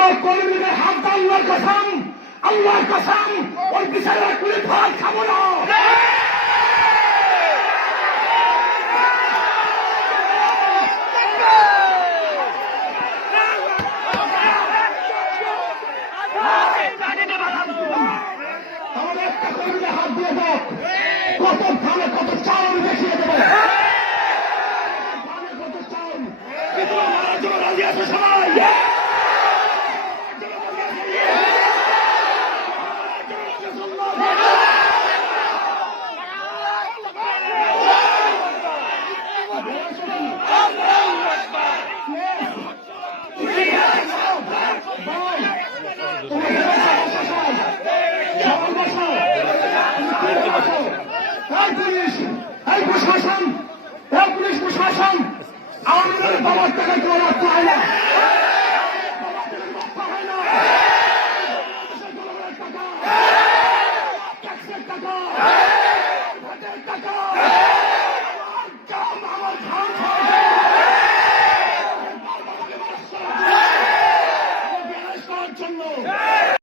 কোন কর্মীদের হাত আল্লাহর কসম ওই বিচারের কুলি ভাত খাবো না। আমাদের একটা কর্মীদের হাত দিয়ে দাও, কত ধানে কত চাউল দেখিয়ে দেবো, কত চাউল মারার জন্য রাজি আছে সবাই। পুলিশ প্রশাসন আমাদের বাবার